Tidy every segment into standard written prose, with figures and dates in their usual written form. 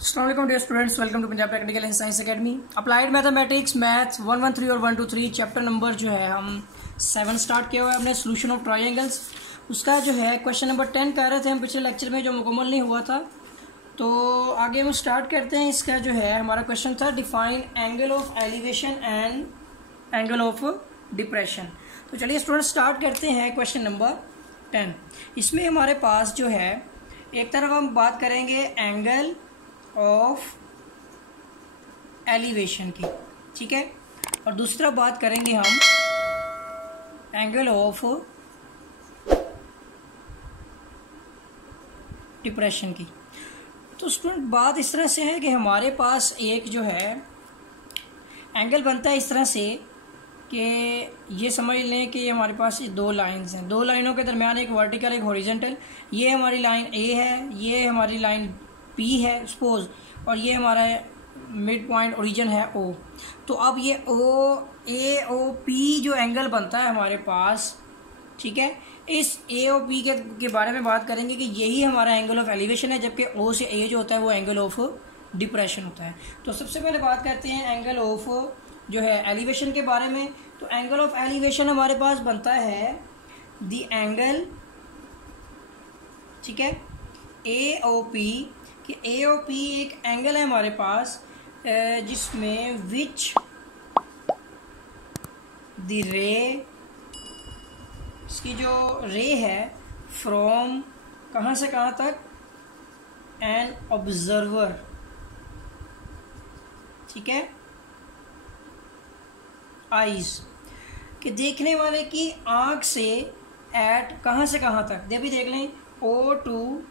अस्सलाम वालेकुम dear students, welcome to Punjab technical and science academy. Applied mathematics maths 113 और 123 chapter number जो है हम 7 स्टार्ट किया हुआ है हमने, सोल्यूशन ऑफ ट्रायंगल्स। उसका जो है क्वेश्चन नंबर 10 कर रहे थे हम पिछले लेक्चर में, जो मुकम्मल नहीं हुआ था। तो आगे हम स्टार्ट करते हैं। इसका जो है हमारा क्वेश्चन था define angle of elevation and angle of depression. तो चलिए स्टूडेंट स्टार्ट करते हैं क्वेश्चन नंबर 10। इसमें हमारे पास जो है एक तरफ हम बात करेंगे एंगल ऑफ एलिवेशन की, ठीक है, और दूसरा बात करेंगे हम एंगल ऑफ डिप्रेशन की। तो स्टूडेंट बात इस तरह से है कि हमारे पास एक जो है एंगल बनता है इस तरह से कि ये समझ लें कि ये हमारे पास दो लाइंस हैं, दो लाइनों के दरमियान एक वर्टिकल एक हॉरिजॉन्टल। ये हमारी लाइन ए है, ये हमारी लाइन पी है सपोज, और ये हमारा मिड पॉइंट ओरिजिन है ओ। तो अब ये ओ ए ओ पी जो एंगल बनता है हमारे पास, ठीक है, इस ए ओ पी के बारे में बात करेंगे कि यही हमारा एंगल ऑफ एलिवेशन है, जबकि ओ से ए जो होता है वो एंगल ऑफ डिप्रेशन होता है। तो सबसे पहले बात करते हैं एंगल ऑफ जो है एलिवेशन के बारे में। तो एंगल ऑफ एलिवेशन हमारे पास बनता है द एंगल, ठीक है, ए ओ पी, कि ए ओ पी एक एंगल है हमारे पास जिसमें विच द रे, इसकी जो रे है फ्रॉम कहाँ से कहाँ तक, एन ऑब्जर्वर, ठीक है, आईज, कि देखने वाले की आंख से एट कहाँ से कहाँ तक, दे भी देख लें, ओ टू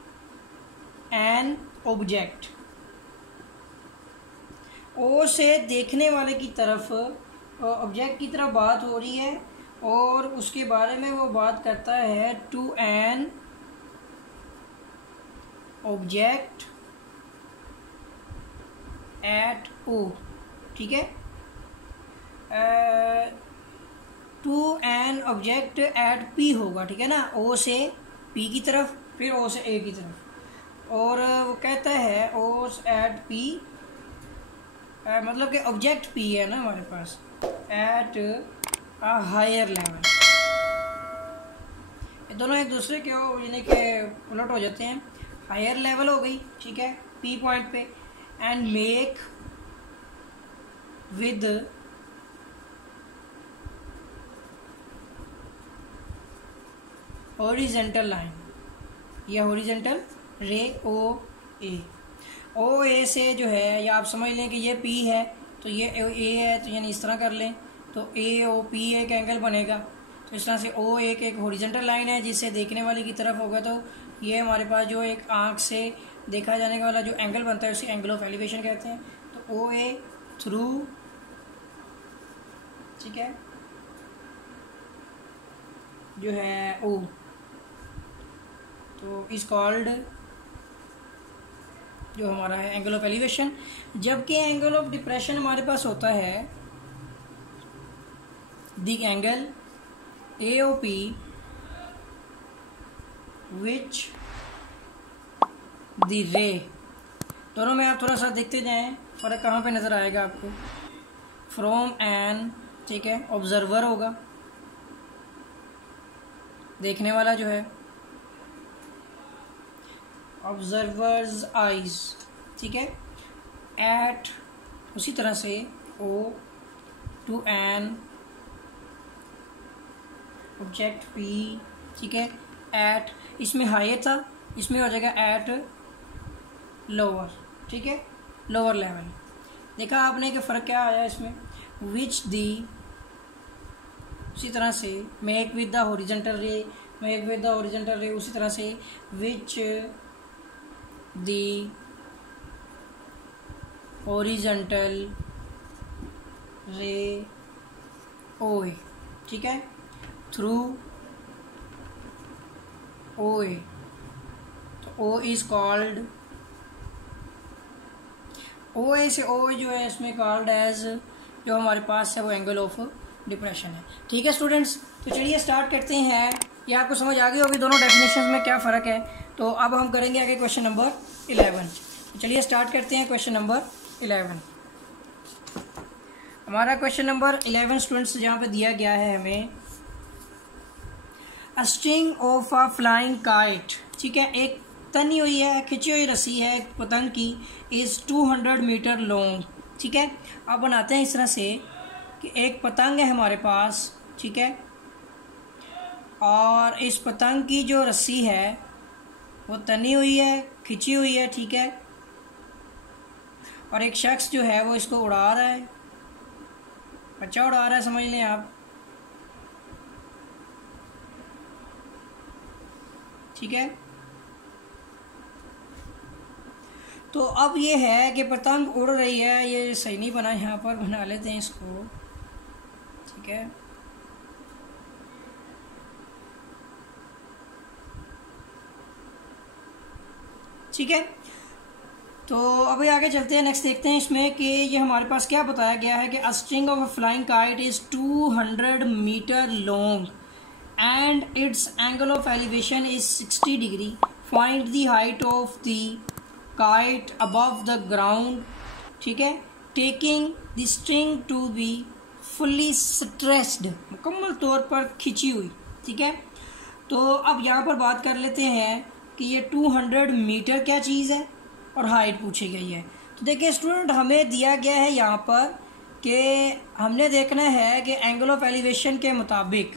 एन ऑब्जेक्ट, ओ से देखने वाले की तरफ ऑब्जेक्ट की तरफ बात हो रही है, और उसके बारे में वो बात करता है to an object at O, ठीक है, to an object at P होगा, ठीक है ना, ओ से पी की तरफ, फिर ओ से ए की तरफ, और वो कहता है ओ एट पी, मतलब कि ऑब्जेक्ट पी है ना हमारे पास, एट अ हायर लेवल। ये दोनों एक दूसरे के यानी कि उलट हो जाते हैं। हायर लेवल हो गई, ठीक है, पी पॉइंट पे, and make with horizontal line या हॉरिजॉन्टल रे ओ ए। ओ ए से जो है, या आप समझ लें कि ये पी है तो ये ए है, तो यानी इस तरह कर लें, तो ए ओ पी एक एंगल बनेगा। तो इस तरह से ओ एक हॉरिजॉन्टल लाइन है जिससे देखने वाले की तरफ होगा, तो ये हमारे पास जो एक आंख से देखा जाने वाला जो एंगल बनता है उसे एंगल ऑफ एलिवेशन कहते हैं। तो ओ ए थ्रू, ठीक है, जो है ओ, तो इज कॉल्ड जो हमारा है एंगल ऑफ एलिवेशन। जबकि एंगल ऑफ डिप्रेशन हमारे पास होता है the angle A O P which the ray, दोनों में आप थोड़ा सा देखते जाएं फर्क कहाँ पे नजर आएगा आपको। फ्रॉम एन, ठीक है, ऑब्जर्वर होगा, देखने वाला जो है, ऑब्जर्वर्स आइज, ठीक है, एट उसी तरह से O to an object P, ठीक है, एट, इसमें हायर था, इसमें हो जाएगा एट लोअर, ठीक है, लोअर लेवल। देखा आपने कि फ़र्क क्या आया इसमें, विच दी, उसी तरह से मेक विद द हॉरिजॉन्टल रे, मेक विद द हॉरिजॉन्टल रे, उसी तरह से विच दी हॉरिजॉन्टल रे ओ ए, ठीक है, थ्रू ओ ए। तो ओ इज कॉल्ड, ओ ए से ओ जो है इसमें कॉल्ड एज, जो हमारे पास है वो एंगल ऑफ डिप्रेशन है। ठीक है स्टूडेंट्स, तो चलिए स्टार्ट करते हैं। ये आपको समझ आ गई होगी दोनों डेफिनेशन में क्या फ़र्क है। तो अब हम करेंगे आगे क्वेश्चन नंबर 11। चलिए स्टार्ट करते हैं क्वेश्चन नंबर 11। हमारा क्वेश्चन नंबर 11 स्टूडेंट्स जहाँ पे दिया गया है हमें अ string of a flying kite, ठीक है, एक तनी हुई है, खिंची हुई रस्सी है एक पतंग की, इज़ 200 मीटर लॉन्ग, ठीक है। अब बनाते हैं इस तरह से कि एक पतंग है हमारे पास, ठीक है, और इस पतंग की जो रस्सी है वो तनी हुई है, खिंची हुई है, ठीक है, और एक शख्स जो है वो इसको उड़ा रहा है, बच्चा उड़ा रहा है, समझ लें आप, ठीक है। तो अब ये है कि पतंग उड़ रही है, ये सही नहीं बना, यहाँ पर बना लेते हैं इसको, ठीक है। ठीक है, तो अभी आगे चलते हैं, नेक्स्ट देखते हैं इसमें कि ये हमारे पास क्या बताया गया है कि a string of a flying kite is 200 metre long and its angle of elevation is 60 degree, find the height of the kite above the ground, ठीक है, taking the string to be fully stressed, मुकम्मल तौर पर खिंची हुई, ठीक है। तो अब यहाँ पर बात कर लेते हैं कि ये 200 मीटर क्या चीज़ है और हाइट पूछी गई है। तो देखिए स्टूडेंट, हमें दिया गया है यहाँ पर कि हमने देखना है कि एंगल ऑफ एलिवेशन के मुताबिक,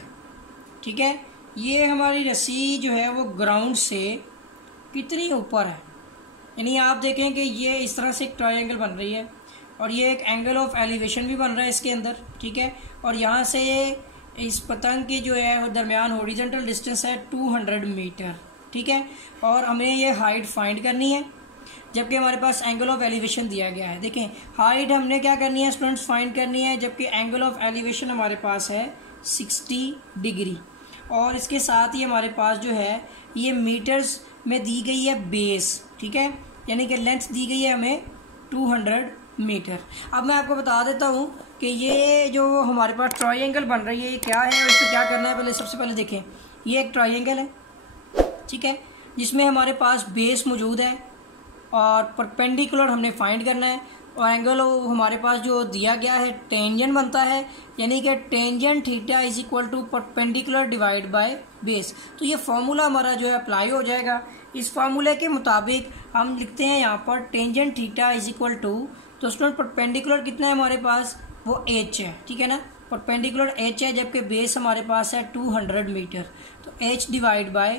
ठीक है, ये हमारी रस्सी जो है वो ग्राउंड से कितनी ऊपर है। यानी आप देखें कि ये इस तरह से एक ट्रायंगल बन रही है और ये एक एंगल ऑफ एलिवेशन भी बन रहा है इसके अंदर, ठीक है, और यहाँ से इस पतंग की जो है दरमियान हॉरिजॉन्टल डिस्टेंस है 200 मीटर, ठीक है, और हमें ये हाइट फाइंड करनी है जबकि हमारे पास एंगल ऑफ एलिवेशन दिया गया है। देखें हाइट हमने क्या करनी है स्टूडेंट्स, फाइंड करनी है, जबकि एंगल ऑफ एलिवेशन हमारे पास है 60 डिग्री, और इसके साथ ही हमारे पास जो है ये मीटर्स में दी गई है बेस, ठीक है, यानी कि लेंथ दी गई है हमें 200 मीटर। अब मैं आपको बता देता हूँ कि ये जो हमारे पास ट्रायंगल बन रही है ये क्या है और इसको क्या करना है। पहले सबसे पहले देखें, ये एक ट्रायंगल है, ठीक है, जिसमें हमारे पास बेस मौजूद है और परपेंडिकुलर हमने फाइंड करना है, और एंगल हमारे पास जो दिया गया है टेंजेंट बनता है, यानी कि tangent theta is equal to perpendicular divide by base. तो ये फार्मूला हमारा जो है अप्लाई हो जाएगा। इस फार्मूले के मुताबिक हम लिखते हैं यहाँ पर tangent theta is equal to, तो स्टूडेंट परपेंडिकुलर कितना है हमारे पास, वो h है, ठीक है ना, परपेंडिकुलर h है, जबकि बेस हमारे पास है 200 मीटर, तो h डिवाइड बाय,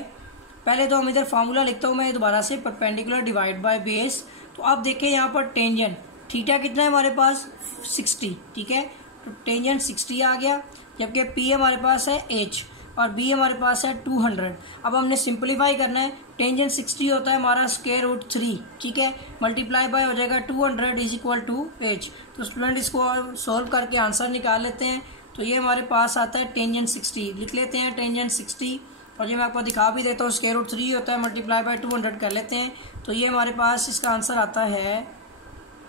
पहले तो हम इधर फार्मूला लिखता हूँ मैं दोबारा से, परपेंडिकुलर डिवाइड बाय बेस। तो अब देखें यहाँ पर टेंजेंट थीटा कितना है हमारे पास 60, ठीक है, तो टेंजेंट 60 आ गया, जबकि p हमारे पास है h और b हमारे पास है 200। अब हमने सिंप्लीफाई करना है, टेंजेंट 60 होता है हमारा √3, ठीक है, मल्टीप्लाई बाय हो जाएगा 200 इज इक्वल टू h। तो स्टूडेंट इसको सॉल्व करके आंसर निकाल लेते हैं, तो ये हमारे पास आता है टेंजेंट 60, लिख लेते हैं टेंजेंट 60, और ये मैं आपको दिखा भी देता हूँ, √3 होता है, मल्टीप्लाई बाय 200 कर लेते हैं, तो ये हमारे पास इसका आंसर आता है,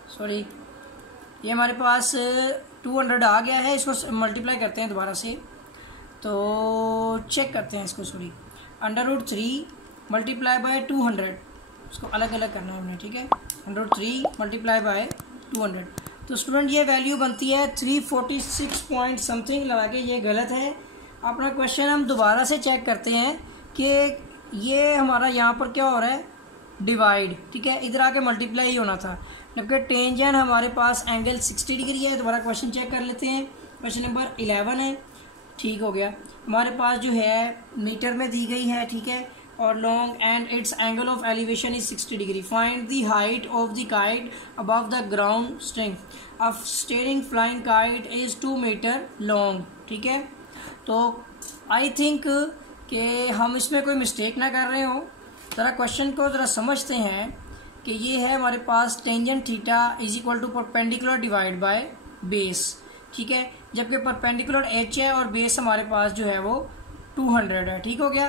सॉरी, ये हमारे पास 200 आ गया है। इसको मल्टीप्लाई करते हैं दोबारा से, तो चेक करते हैं इसको, सॉरी, √3 मल्टीप्लाई बाय 200, इसको अलग अलग करना है हमने, ठीक है, √3 मल्टीप्लाई बाय 200, तो स्टूडेंट ये वैल्यू बनती है 346 पॉइंट समथिंग, लगा के ये गलत है। अपना क्वेश्चन हम दोबारा से चेक करते हैं कि ये हमारा यहाँ पर क्या हो रहा है, डिवाइड, ठीक है, इधर आके मल्टीप्लाई ही होना था, जबकि टेंजेंट हमारे पास एंगल 60 डिग्री है। दोबारा क्वेश्चन चेक कर लेते हैं, क्वेश्चन नंबर 11 है, ठीक हो गया, हमारे पास जो है मीटर में दी गई है, ठीक है, और long and its angle of elevation is 60 degree, find the height of the kite above the ground string of steering flying kite is 2 metre long, ठीक है। तो आई थिंक कि हम इसमें कोई मिस्टेक ना कर रहे हो, ज़रा क्वेश्चन को ज़रा समझते हैं कि ये है हमारे पास tangent theta is equal to perpendicular divide by base, ठीक है, जबकि परपेंडिकुलर h है और बेस हमारे पास जो है वो 200 है, ठीक हो गया।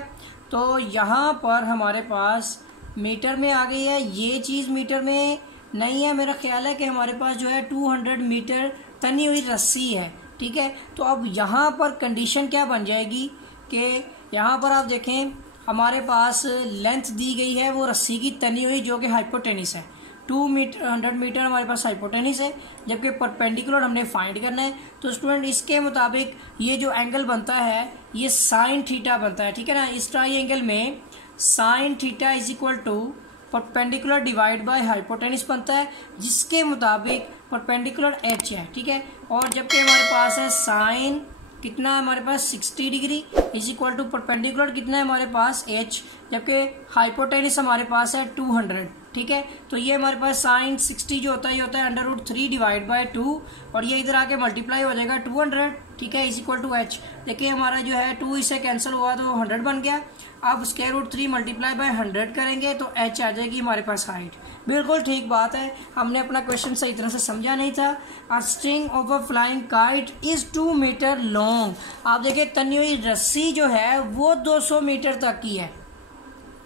तो यहाँ पर हमारे पास मीटर में आ गई है, ये चीज़ मीटर में नहीं है, मेरा ख्याल है कि हमारे पास जो है 200 मीटर तनी हुई रस्सी है, ठीक है। तो अब यहाँ पर कंडीशन क्या बन जाएगी कि यहाँ पर आप देखें हमारे पास लेंथ दी गई है वो रस्सी की तनी हुई जो कि हाइपोटेनिस है, 100 मीटर हमारे पास हाइपोटेनिस है, जबकि परपेंडिकुलर हमने फाइंड करना है। तो स्टूडेंट इसके मुताबिक ये जो एंगल बनता है ये साइन थीटा बनता है, ठीक है ना। इस ट्रायंगल में sine theta is equal to perpendicular divide by hypotenuse बनता है, जिसके मुताबिक परपेंडिकुलर एच है, ठीक है। और जबकि हमारे पास है साइन कितना है हमारे पास 60 degree is equal to perpendicular कितना है हमारे पास एच, जबकि हाइपोटेनिस हमारे पास है 200, ठीक है। तो ये हमारे पास साइन 60 जो होता है ये होता है √3 डिवाइड बाय 2, और ये इधर आके मल्टीप्लाई हो जाएगा 200, ठीक है, इज इक्वल टू एच। देखिए हमारा जो है 2 इससे कैंसिल हुआ तो 100 बन गया। अब √3 मल्टीप्लाई बाय 100 करेंगे तो एच आ जाएगी हमारे पास हाइट। बिल्कुल ठीक बात है, हमने अपना क्वेश्चन सही तरह से समझा नहीं था। A string of a flying kite is 2 metre long. आप देखिए तनी हुई रस्सी जो है वो 200 मीटर तक की है,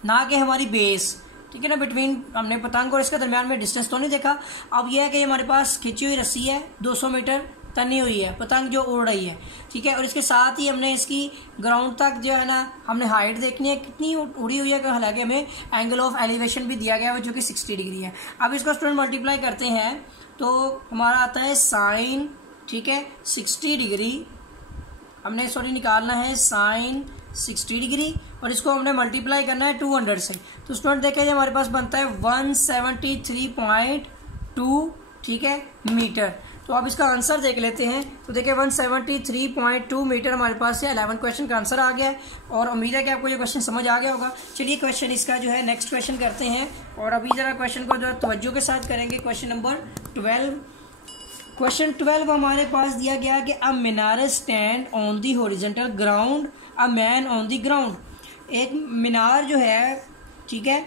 ना कि हमारी बेस, ठीक है ना। बिटवीन हमने पतंग और इसके दरमियान में डिस्टेंस तो नहीं देखा। अब यह है कि हमारे पास खिंची हुई रस्सी है 200 मीटर तनी हुई है, पतंग जो उड़ रही है, ठीक है। और इसके साथ ही हमने इसकी ग्राउंड तक जो है ना हमने हाइट देखनी है कितनी उड़ी हुई है, हालांकि हमें एंगल ऑफ एलिवेशन भी दिया गया है जो कि 60 डिग्री है। अब इसको स्टूडेंट मल्टीप्लाई करते हैं तो हमारा आता है साइन, ठीक है, 60 डिग्री हमने निकालना है साइन 60 डिग्री, और इसको हमने मल्टीप्लाई करना है 200 से। तो स्टूडेंट देखिए हमारे पास बनता है 173.2, ठीक है, मीटर। तो अब इसका आंसर देख लेते हैं। तो देखिए 173.2 मीटर हमारे पास से 11 क्वेश्चन का आंसर आ गया है, और उम्मीद है कि आपको ये क्वेश्चन समझ आ गया होगा। चलिए क्वेश्चन इसका जो है नेक्स्ट क्वेश्चन करते हैं, और अभी जरा क्वेश्चन को जो है तवज्जो के साथ करेंगे। Question number 12। क्वेश्चन 12 हमारे पास दिया गया कि a minar stand on the horizontal ground, a man on the ground. एक मीनार जो है, ठीक है,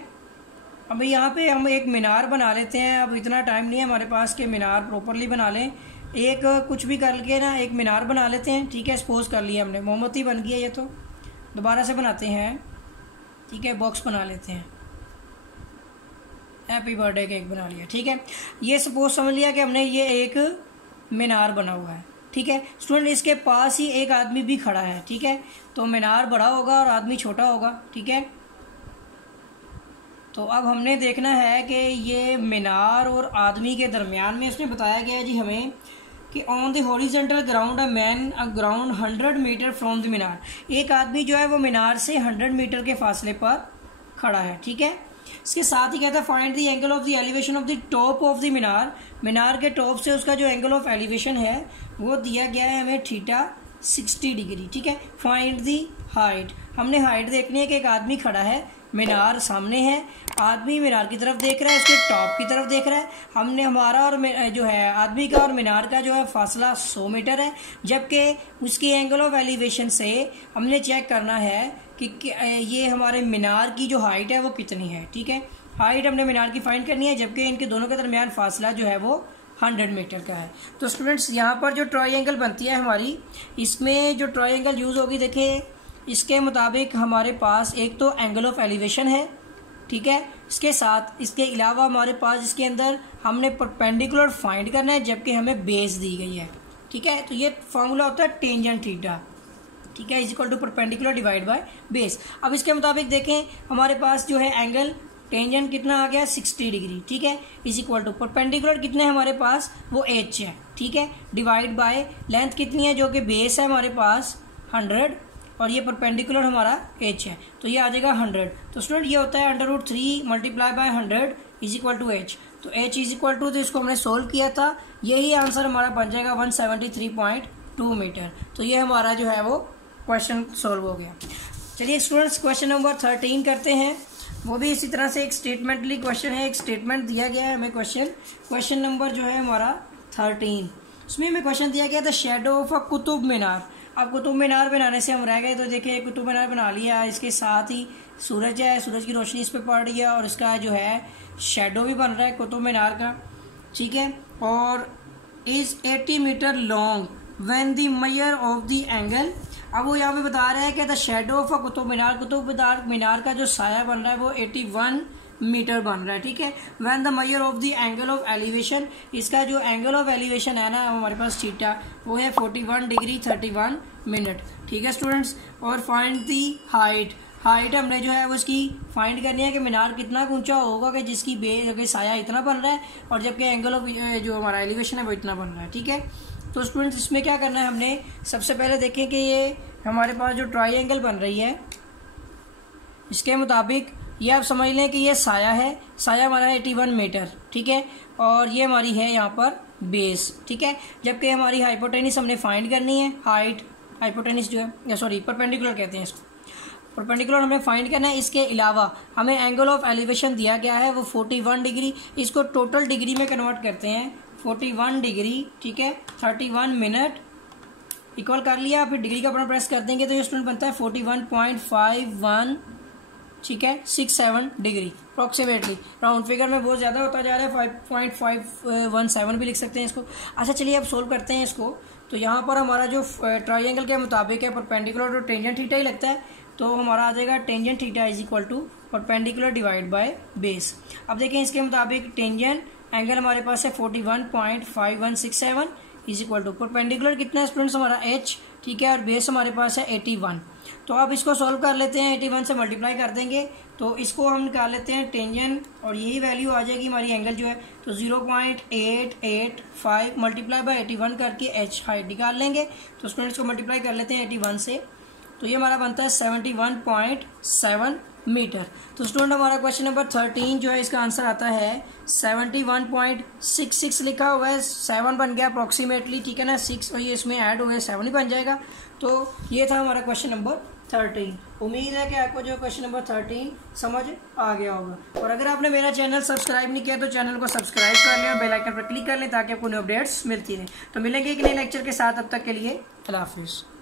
अब यहाँ पे हम एक मीनार बना लेते हैं। अब इतना टाइम नहीं है हमारे पास कि मीनार प्रॉपरली बना लें, एक कुछ भी करके ना एक मीनार बना लेते हैं, ठीक है। सपोज कर लिया हमने, मोमबत्ती बन गई है ये, तो दोबारा से बनाते हैं, ठीक है, बॉक्स बना लेते हैं, हैप्पी बर्थडे केक बना लिया, ठीक है। ये सपोज समझ लिया कि हमने ये एक मीनार बना हुआ है, ठीक है। स्टूडेंट इसके पास ही एक आदमी भी खड़ा है, ठीक है। तो मीनार बड़ा होगा और आदमी छोटा होगा, ठीक है। तो अब हमने देखना है कि ये मीनार और आदमी के दरमियान में इसमें बताया गया है जी हमें कि on the horizontal ground a man a ground 100 metre from the minar. एक आदमी जो है वो मीनार से 100 मीटर के फासले पर खड़ा है, ठीक है। इसके साथ ही कहता है find the angle of the elevation of the top of the minar. मीनार के टॉप से उसका जो एंगल ऑफ एलिवेशन है वो दिया गया है हमें थीटा 60 डिग्री, ठीक है। फाइंड द हाइट, हमने हाइट देखनी है कि एक आदमी खड़ा है, मीनार सामने है, आदमी मीनार की तरफ देख रहा है, उसके टॉप की तरफ देख रहा है। हमने हमारा और जो है आदमी का और मीनार का जो है फासला 100 मीटर है, जबकि उसकी एंगल ऑफ एलिवेशन से हमने चेक करना है कि ये हमारे मीनार की जो हाइट है वो कितनी है, ठीक है। हाइट हमने मीनार की फाइंड करनी है, जबकि इनके दोनों के दरमियान फासला जो है वो 100 मीटर का है। तो स्टूडेंट्स यहाँ पर जो ट्रायंगल बनती है हमारी, इसमें जो ट्रायंगल यूज़ होगी, देखिए इसके मुताबिक हमारे पास एक तो एंगल ऑफ एलिवेशन है, ठीक है। इसके साथ इसके अलावा हमारे पास इसके अंदर हमने परपेंडिकुलर फाइंड करना है, जबकि हमें बेस दी गई है, ठीक है। तो ये फॉर्मूला होता है टेंजेंट थीटा, ठीक है, is equal to perpendicular divide by base. अब इसके मुताबिक देखें हमारे पास जो है एंगल टेंजेंट कितना आ गया 60 डिग्री, ठीक है, इज इक्वल टू परपेंडिकुलर कितने हमारे पास वो एच है, ठीक है, डिवाइड बाय लेंथ कितनी है जो कि बेस है हमारे पास 100, और ये परपेंडिकुलर हमारा एच है, तो ये आ जाएगा 100। तो स्टूडेंट ये होता है √3 multiply by 100 is equal to H. तो एच इज इक्वल टू, तो इसको हमने सोल्व किया था, यही आंसर हमारा बन जाएगा 173.2 मीटर। तो ये हमारा जो है वो क्वेश्चन सोल्व हो गया। चलिए स्टूडेंट्स क्वेश्चन नंबर 13 करते हैं। वो भी इसी तरह से एक स्टेटमेंटली क्वेश्चन है, एक स्टेटमेंट दिया गया है हमें क्वेश्चन नंबर जो है हमारा 13। उसमें हमें क्वेश्चन दिया गया था शेडो ऑफ अ कुतुब मीनार। अब कुतुब मीनार बनाने से हम रह गए, तो देखिए कुतुब मीनार बना लिया, इसके साथ ही सूरज है, सूरज की रोशनी इस पर पड़ रही है, और इसका जो है शेडो भी बन रहा है कुतुब मीनार का, ठीक है। और is 80 metre long when the measure of the angle. अब वो यहाँ पे बता रहा है कि the shadow of a Qutub Minar का जो साया बन रहा है वो 81 मीटर बन रहा है, ठीक है। When the measure of the angle of elevation, इसका जो एंगल ऑफ एलिवेशन है ना हमारे पास थीटा, वो है 41 डिग्री 31 मिनट, ठीक है स्टूडेंट्स। और फाइंड द हाइट, हाइट हमने जो है वो इसकी फाइंड करनी है कि मीनार कितना ऊंचा होगा कि जिसकी बेस अगर साया इतना बन रहा है और जबकि एंगल ऑफ जो हमारा एलिवेशन है वो इतना बन रहा है। ठीक है, तो स्टूडेंट्स इसमें क्या करना है, हमने सबसे पहले देखें कि ये हमारे पास जो ट्राइंगल बन रही है इसके मुताबिक ये आप समझ लें कि ये साया है, साया हमारा 81 मीटर। ठीक है, और ये हमारी है यहाँ पर बेस। ठीक है, जबकि हमारी हाइपोटेनिस हमने फाइंड करनी है, हाइट हाइपोटेनिस जो है सॉरी परपेंडिकुलर कहते हैं इसको, परपेंडिकुलर हमें फाइंड करना है। इसके अलावा हमें एंगल ऑफ एलिवेशन दिया गया है वो 41 डिग्री, इसको टोटल डिग्री में कन्वर्ट करते हैं 41 डिग्री। ठीक है, 31 मिनट इक्वल कर लिया, फिर डिग्री का बटन प्रेस कर देंगे तो ये स्टूडेंट बनता है 41.51 ठीक है 67 डिग्री अप्रॉक्सीमेटली। राउंड फिगर में बहुत ज़्यादा होता जा रहा है, 5.517 भी लिख सकते हैं इसको। अच्छा चलिए अब सोल्व करते हैं इसको। तो यहाँ पर हमारा जो ट्राइंगल के मुताबिक है परपेंडिकुलर तो टेंजेंट थीटा ही लगता है, तो हमारा आ जाएगा tangent theta is equal to perpendicular divide by base. अब देखें इसके मुताबिक टेंजेंट एंगल हमारे पास है 41.5167 इज इक्वल टू परपेंडिकुलर कितना है स्टूडेंट्स हमारा h। ठीक है, और बेस हमारे पास है 81। तो अब इसको सॉल्व कर लेते हैं, 81 से मल्टीप्लाई कर देंगे तो इसको हम निकाल लेते हैं टेंजेंट और यही वैल्यू आ जाएगी हमारी एंगल जो है, तो 0.885 मल्टीप्लाई बाय 81 करके h हाइट निकाल लेंगे। तो स्टूडेंट्स को मल्टीप्लाई कर लेते हैं 81 से, तो ये हमारा बनता है 71.7 मीटर। तो स्टूडेंट हमारा क्वेश्चन नंबर 13 जो है इसका आंसर आता है 71.66 लिखा हुआ है, 7 बन गया अप्रॉक्सीमेटली। ठीक है ना, 6 और ये इसमें ऐड हो गया 7 ही बन जाएगा। तो ये था हमारा क्वेश्चन नंबर 13। उम्मीद है कि आपको जो क्वेश्चन नंबर 13 समझ आ गया होगा। और अगर आपने मेरा चैनल सब्सक्राइब नहीं किया तो चैनल को सब्सक्राइब कर लें और बेल आइकन पर क्लिक कर लें ताकि आपको न्यू अपडेट्स मिलती रहें। तो मिलेंगे एक नए लेक्चर के साथ, अब तक के लिए अल्लाह हाफिज़।